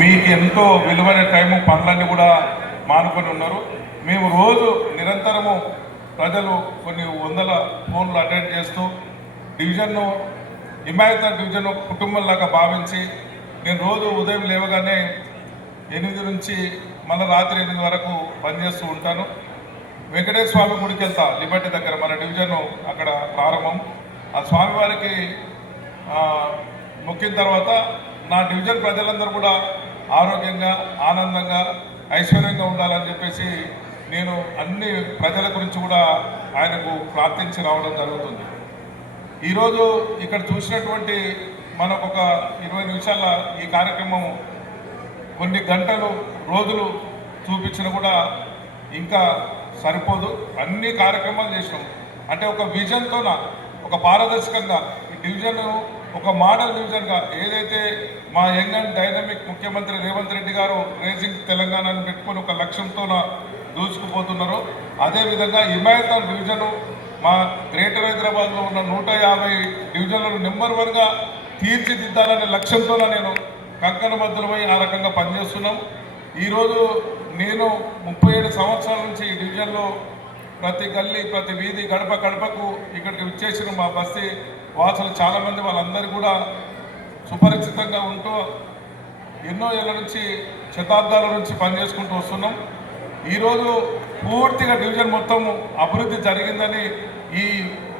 మీకు ఎంతో విలువైన టైము పనులన్నీ కూడా మానుకొని ఉన్నారు. మేము రోజు నిరంతరము ప్రజలు కొన్ని వందల ఫోన్లు అటెండ్ చేస్తూ డివిజన్ను హిమాయత్ డివిజన్ కుటుంబంలాగా భావించి నేను రోజు ఉదయం లేవగానే 8 నుంచి మళ్ళీ రాత్రి 8 వరకు పనిచేస్తూ ఉంటాను. వెంకటేశ్వర స్వామి గుడికి వెళ్తా, లిబర్టీ దగ్గర మన డివిజన్ అక్కడ ప్రారంభం. ఆ స్వామివారికి మొక్కిన తర్వాత నా డివిజన్ ప్రజలందరూ కూడా ఆరోగ్యంగా ఆనందంగా ఐశ్వర్యంగా ఉండాలని చెప్పేసి నేను అన్ని ప్రజల గురించి కూడా ఆయనకు ప్రార్థించి రావడం జరుగుతుంది. ఈరోజు ఇక్కడ చూసినటువంటి మనకు ఒక 20 నిమిషాల ఈ కార్యక్రమం కొన్ని గంటలు రోజులు చూపించిన కూడా ఇంకా సరిపోదు. అన్ని కార్యక్రమాలు చేసినాం. అంటే ఒక విజన్తోన ఒక పారదర్శకంగా ఈ డివిజన్ ఒక మోడల్ డివిజన్గా ఏదైతే మా యంగ్ అండ్ డైనమిక్ ముఖ్యమంత్రి రేవంత్ రెడ్డి గారు రేసింగ్ తెలంగాణను పెట్టుకొని ఒక లక్ష్యంతో దూసుకుపోతున్నారో అదేవిధంగా హిమాయత్ డివిజను మా గ్రేటర్ హైదరాబాద్లో ఉన్న 150 డివిజన్లను నెంబర్ 1గా తీర్చిదిద్దాలనే లక్ష్యంతో నేను కంకణబద్ధులమై ఆ రకంగా పనిచేస్తున్నాం. ఈరోజు నేను 37 సంవత్సరాల నుంచి ఈ డివిజన్లో ప్రతి గల్లీ ప్రతి వీధి గడప గడపకు ఇక్కడికి విచ్చేసిన మా బస్తీ వాసులు చాలామంది వాళ్ళందరూ కూడా సుపరిచితంగా ఉంటూ ఎన్నో ఏళ్ళ నుంచి శతాబ్దాల నుంచి పనిచేసుకుంటూ వస్తున్నాం. ఈరోజు పూర్తిగా డివిజన్ మొత్తం అభివృద్ధి జరిగిందని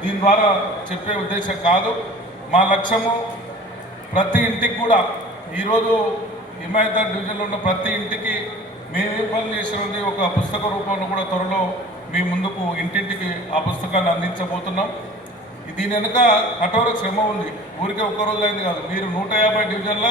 దీని ద్వారా చెప్పే ఉద్దేశం కాదు. మా లక్ష్యము ప్రతి ఇంటికి కూడా ఈరోజు హిమాయత్ డివిజన్లో ఉన్న ప్రతి ఇంటికి మేమేం పనులు చేసినది ఒక పుస్తక రూపంలో కూడా త్వరలో మీ ముందుకు ఇంటింటికి ఆ పుస్తకాన్ని అందించబోతున్నాం. దీని వెనుక కఠోర శ్రమ ఉంది. ఊరికే ఒక్కరోజు అయింది కాదు. మీరు 150 డివిజన్ల